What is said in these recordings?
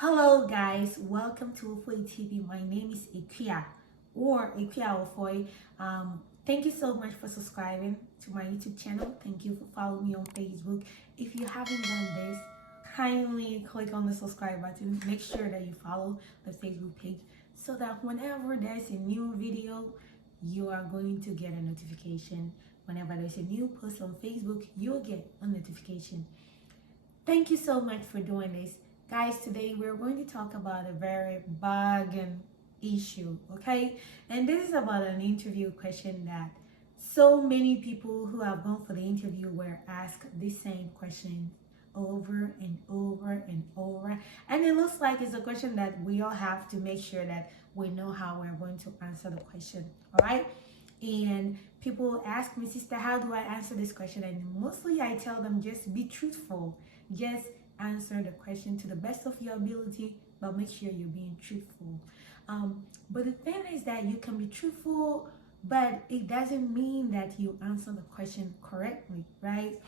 Hello guys, welcome to Ofoy TV. My name is Ikia or Ikia Ofoy. Thank you so much for subscribing to my YouTube channel. Thank you for following me on Facebook. If you haven't done this, kindly click on the subscribe button. Make sure that you follow the Facebook page so that whenever there's a new video, you are going to get a notification. Whenever there's a new post on Facebook, you'll get a notification. Thank you so much for doing this. Guys, today we're going to talk about a very bargain issue, okay? And this is about an interview question that so many people who have gone for the interview were asked the same question over and over and over. And it looks like it's a question that we all have to make sure that we know how we're going to answer the question, all right? And people ask me, sister, how do I answer this question? And mostly I tell them just be truthful. Just answer the question to the best of your ability, but make sure you're being truthful. But the thing is that you can be truthful, but it doesn't mean that you answer the question correctly, right?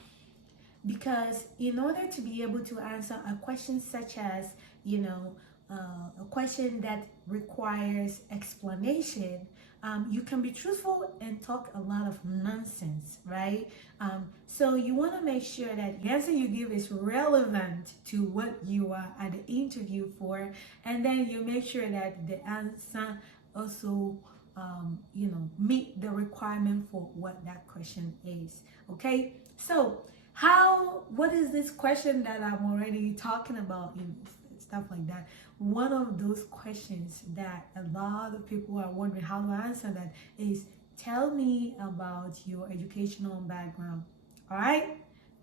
Because in order to be able to answer a question such as, a question that requires explanation, you can be truthful and talk a lot of nonsense, right? So you want to make sure that the answer you give is relevant to what you are at the interview for, and then you make sure that the answer also meet the requirement for what that question is. Okay, so what is this question that I'm already talking about and stuff like that? One of those questions that a lot of people are wondering how to answer that is, tell me about your educational background. All right,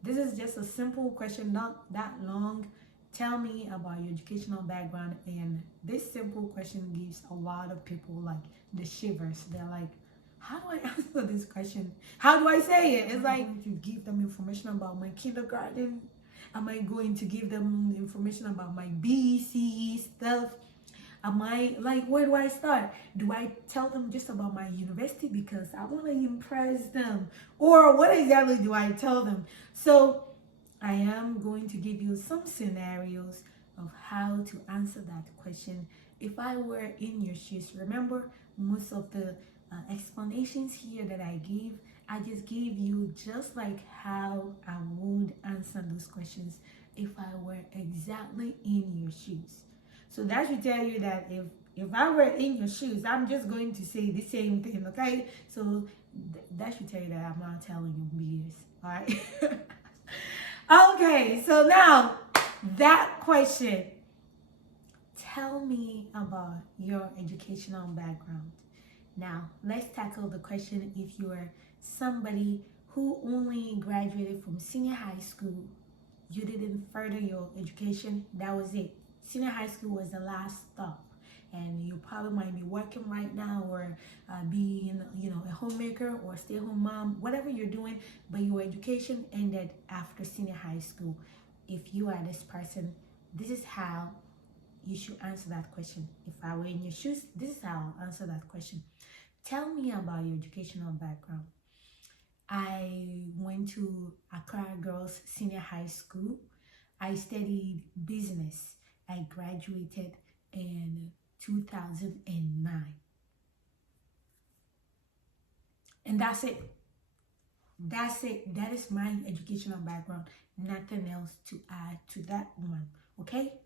this is just a simple question, not that long. Tell me about your educational background. And this simple question gives a lot of people like the shivers. They're like, how do I answer this question? How do I say it? It's like to give them information about my kindergarten. Am I going to give them information about my BC stuff? Am I like, where do I start? Do I tell them just about my university because I want to impress them? Or what exactly do I tell them? So I am going to give you some scenarios of how to answer that question if I were in your shoes. Remember, most of the explanations here that I just gave you just like how I would answer those questions if I were exactly in your shoes. So that should tell you that if I were in your shoes, I'm just going to say the same thing, okay? So that should tell you that I'm not telling you BS, all right? Okay, so now that question, tell me about your educational background. Now, let's tackle the question if you are somebody who only graduated from senior high school, you didn't further your education, that was it. Senior high school was the last stop. And you probably might be working right now or being, a homemaker or stay-at-home mom, whatever you're doing, but your education ended after senior high school. If you are this person, this is how you should answer that question. If I were in your shoes, this is how I'll answer that question. Tell me about your educational background. I went to Accra Girls Senior High School. I studied business. I graduated in 2009. And that's it. That's it. That is my educational background. Nothing else to add to that one. Okay?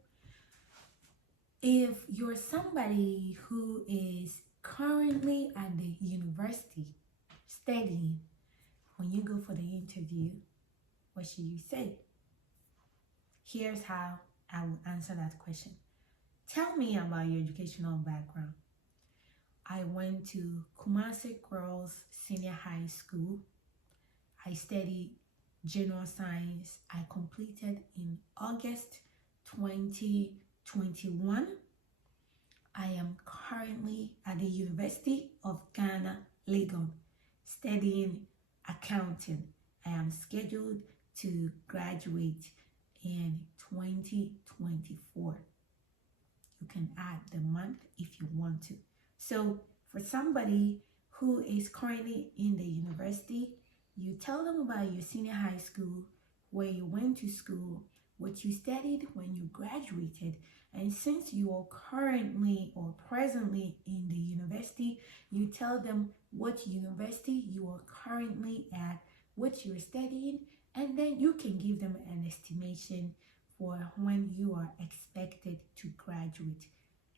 If you're somebody who is currently at the university studying, when you go for the interview, what should you say? Here's how I will answer that question. Tell me about your educational background. I went to Kumasi Girls Senior High School. I studied general science. I completed in August 2021. I am currently at the University of Ghana, Legon, studying accounting. I am scheduled to graduate in 2024. You can add the month if you want to. So for somebody who is currently in the university, you tell them about your senior high school, where you went to school, what you studied when you graduated. And since you are currently or presently in the university, you tell them what university you are currently at, what you're studying, and then you can give them an estimation for when you are expected to graduate.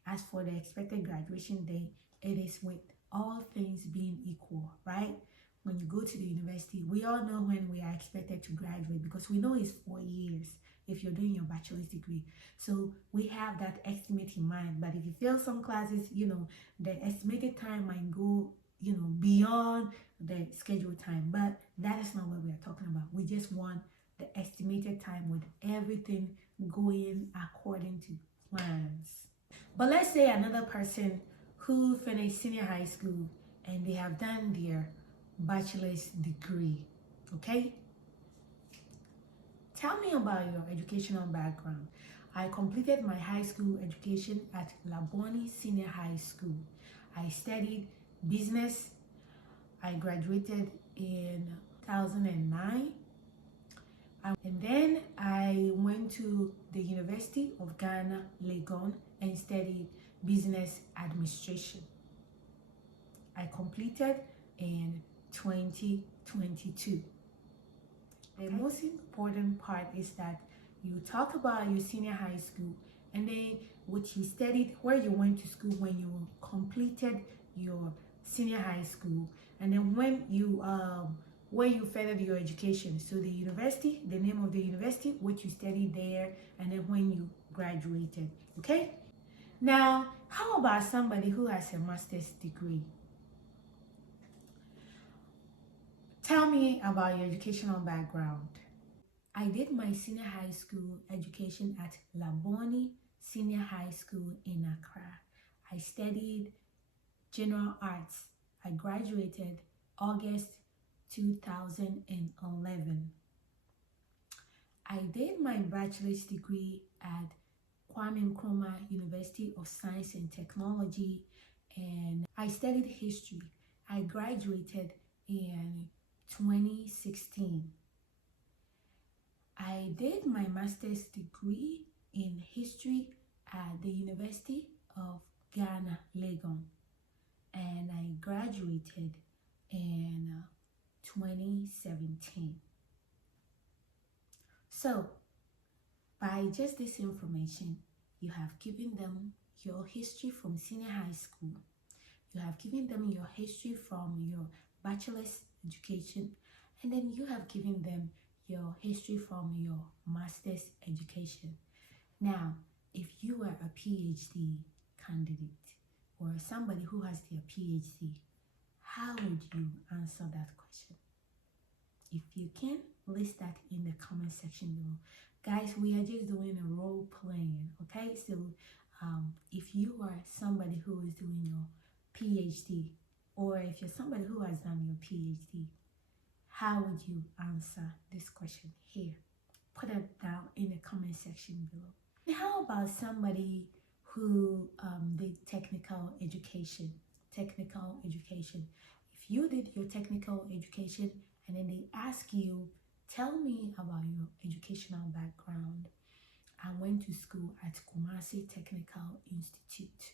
As for the expected graduation date, it is with all things being equal, right? When you go to the university, we all know when we are expected to graduate because we know it's 4 years if you're doing your bachelor's degree. So we have that estimate in mind. But if you fail some classes, the estimated time might go, beyond the scheduled time. But that is not what we are talking about. We just want the estimated time with everything going according to plans. But let's say another person who finished senior high school and they have done their bachelor's degree, okay? Tell me about your educational background. I completed my high school education at Labone Senior High School. I studied business. I graduated in 2009. And then I went to the University of Ghana, Legon, and studied business administration. I completed in 2022. The most important part is that you talk about your senior high school and then what you studied, where you went to school when you completed your senior high school, and then when you furthered your education. So the university, the name of the university, what you studied there, and then when you graduated. Okay? Now, how about somebody who has a master's degree? Tell me about your educational background. I did my senior high school education at Labone Senior High School in Accra. I studied general arts. I graduated August 2011. I did my bachelor's degree at Kwame Nkrumah University of Science and Technology, and I studied history. I graduated in 2016. I did my master's degree in history at the University of Ghana, Legon, and I graduated in 2017. So, by just this information, you have given them your history from senior high school. You have given them your history from your bachelor's education, and then you have given them your history from your master's education. Now, if you were a PhD candidate or somebody who has their PhD, how would you answer that question? If you can, list that in the comment section below. Guys, we are just doing a role playing, okay? So if you are somebody who is doing your PhD, or if you're somebody who has done your PhD, how would you answer this question here? Put it down in the comment section below. And how about somebody who did technical education? If you did your technical education and then they ask you, tell me about your educational background. I went to school at Kumasi Technical Institute.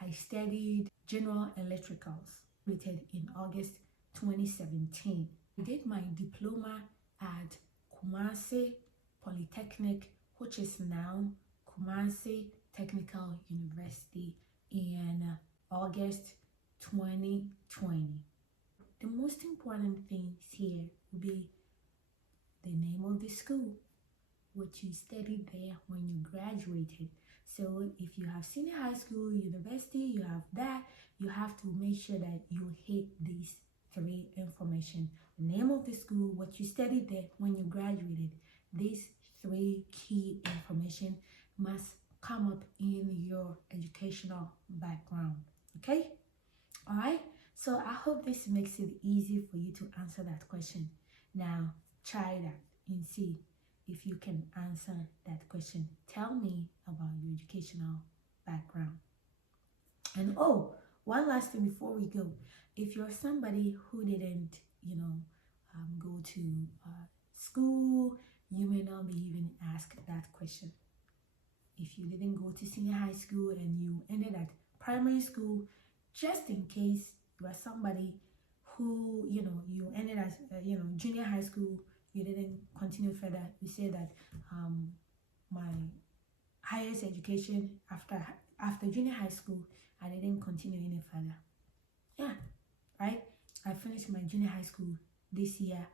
I studied general electricals, graduated in August 2017. I did my diploma at Kumasi Polytechnic, which is now Kumasi Technical University, in August 2020. The most important things here will be the name of the school, what you studied there when you graduated. So if you have senior high school, university, you have that, you have to make sure that you hit these three information. The name of the school, what you studied there when you graduated. These three key information must come up in your educational background. Okay? All right? So I hope this makes it easy for you to answer that question. Now, try that and see if you can answer that question. Tell me about your educational background. And oh, one last thing before we go. If you're somebody who didn't, go to school, you may not be even asked that question. If you didn't go to senior high school and you ended at primary school, just in case you are somebody who, you ended at, junior high school, you didn't continue further. You say that my highest education after junior high school, I didn't continue any further. Yeah, right? I finished my junior high school this year.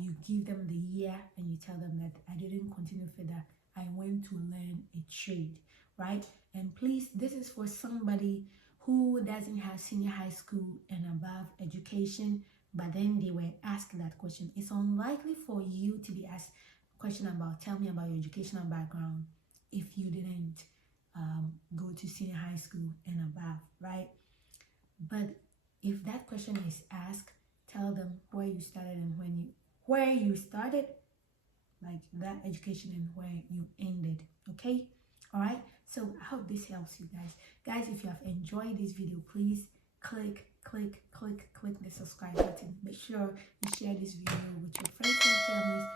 You give them the year and you tell them that I didn't continue further. I went to learn a trade, right? And please, this is for somebody who doesn't have senior high school and above education, but then they were asked that question. It's unlikely for you to be asked a question about, tell me about your educational background, if you didn't go to senior high school and above, right? But if that question is asked, tell them where you started and where you started, like that education, and where you ended. Okay, all right. So I hope this helps you guys. If you have enjoyed this video, please click the subscribe button. Make sure you share this video with your friends and families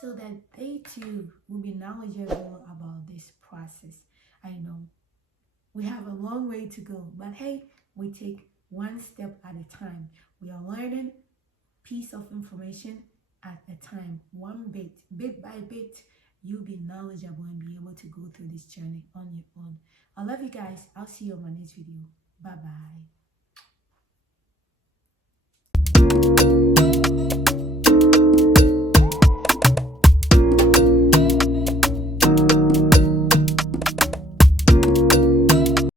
so that they too will be knowledgeable about this process. I know we have a long way to go, but hey, we take one step at a time. We are learning piece of information at a time, one bit by bit. You'll be knowledgeable and be able to go through this journey on your own. I love you guys. I'll see you on my next video. Bye bye.